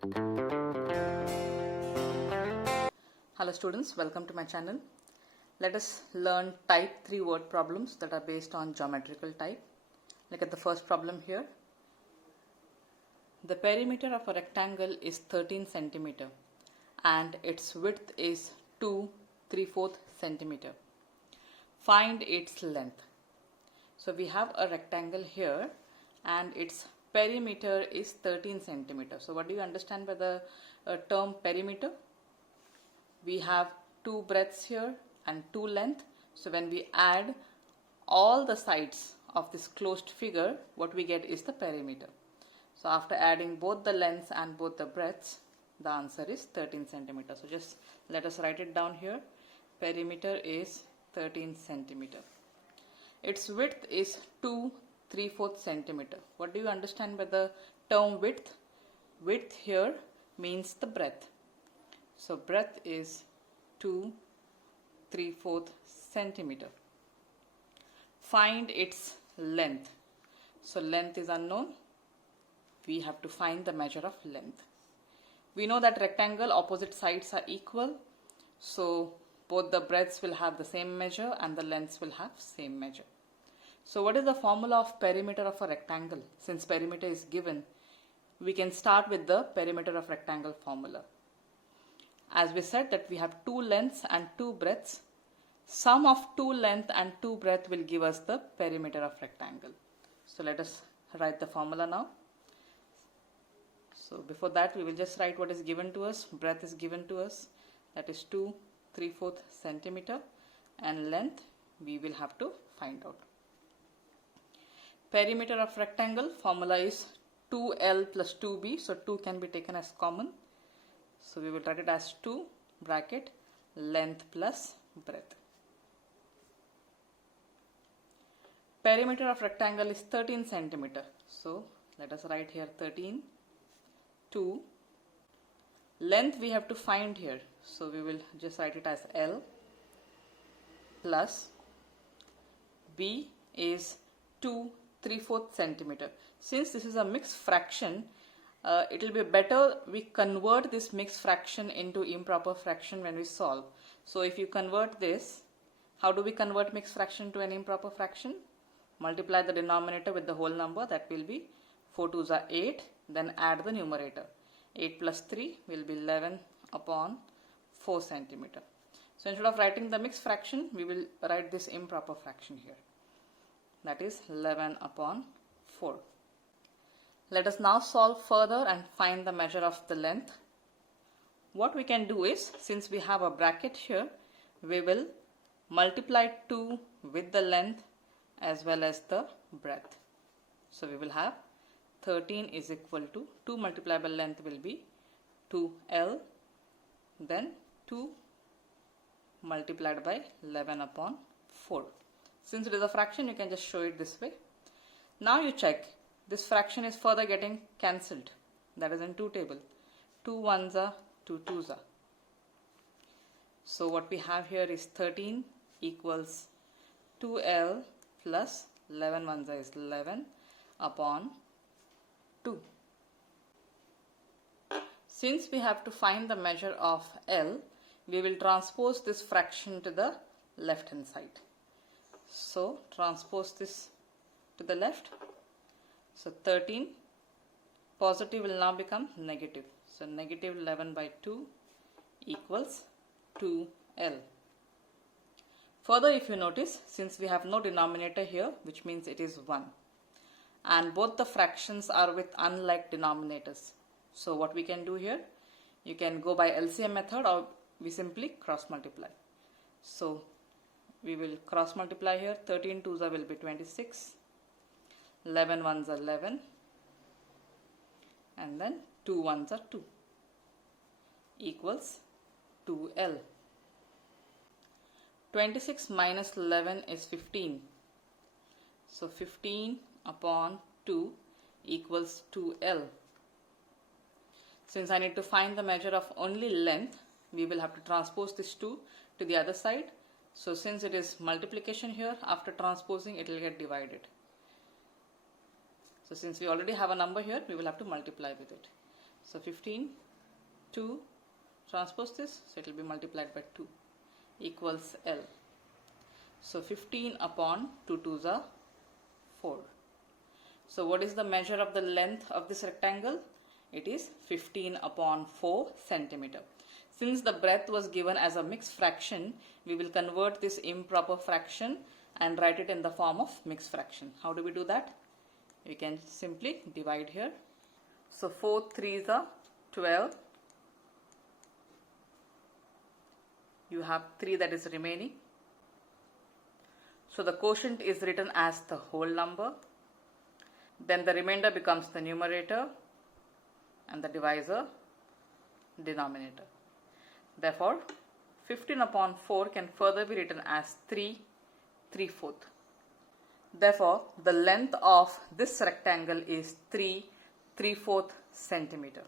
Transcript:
Hello students, welcome to my channel. Let us learn type 3 word problems that are based on geometrical type. Look at the first problem here. The perimeter of a rectangle is 13 centimeter and its width is 2 3/4 centimeter. Find its length. So we have a rectangle here and its perimeter is 13 centimeter. So what do you understand by the term perimeter? We have two breadths here and two length. So when we add all the sides of this closed figure, what we get is the perimeter. So after adding both the lengths and both the breadths, the answer is 13 centimeter. So just let us write it down here. Perimeter is 13 centimeter. Its width is 2 3/4 centimeter. What do you understand by the term width? Width here means the breadth. So breadth is 2 3/4 centimeter. Find its length. So length is unknown. We have to find the measure of length. We know that rectangle opposite sides are equal. So both the breadths will have the same measure and the lengths will have same measure. So what is the formula of perimeter of a rectangle? Since perimeter is given, we can start with the perimeter of rectangle formula. As we said that we have two lengths and two breadths. Sum of two length and two breadth will give us the perimeter of rectangle. So let us write the formula now. So before that we will just write what is given to us. Breadth is given to us, that is 2 3/4 centimeter, and length we will have to find out. Perimeter of rectangle formula is 2L plus 2B. So 2 can be taken as common. So we will write it as 2 bracket length plus breadth. Perimeter of rectangle is 13 centimeter. So let us write here 13. 2. Length we have to find here. So we will just write it as L plus B is 2 3/4 centimeter. Since this is a mixed fraction, it will be better we convert this mixed fraction into improper fraction when we solve. So if you convert this, how do we convert mixed fraction to an improper fraction? Multiply the denominator with the whole number, that will be 4 2s are 8, then add the numerator. 8 plus 3 will be 11 upon 4 centimeter. So instead of writing the mixed fraction, we will write this improper fraction here. That is 11 upon 4. Let us now solve further and find the measure of the length. What we can do is, since we have a bracket here, we will multiply 2 with the length as well as the breadth. So we will have 13 is equal to 2 multiplied by length will be 2L, then 2 multiplied by 11 upon 4. Since it is a fraction, you can just show it this way. Now you check, this fraction is further getting cancelled. That is in 2 table. 2 1s are 2 2s are. So what we have here is 13 equals 2L plus 11 1s is 11 upon 2. Since we have to find the measure of L, we will transpose this fraction to the left hand side. So transpose this to the left. So 13 positive will now become negative. So negative 11 by 2 equals 2L. Further, if you notice, since we have no denominator here, which means it is 1, and both the fractions are with unlike denominators. So what we can do here, you can go by LCM method or we simply cross multiply. So we will cross multiply here. 13 2s will be 26, 11 1s are 11, and then 2 1s are 2 equals 2L. 26 minus 11 is 15. So 15 upon 2 equals 2L. Since I need to find the measure of only length, we will have to transpose this 2 to the other side. So since it is multiplication here, after transposing it will get divided. So since we already have a number here, we will have to multiply with it. So 15, 2, transpose this, so it will be multiplied by 2 equals L. So 15 upon 2 2s are 4. So what is the measure of the length of this rectangle? It is 15 upon 4 centimeter. Since the breadth was given as a mixed fraction, we will convert this improper fraction and write it in the form of mixed fraction. How do we do that? We can simply divide here. So 4 3s are 12. You have 3 that is remaining. So the quotient is written as the whole number. Then the remainder becomes the numerator and the divisor denominator. Therefore, 15 upon 4 can further be written as 3 3/4. Therefore, the length of this rectangle is 3 3/4 centimeter.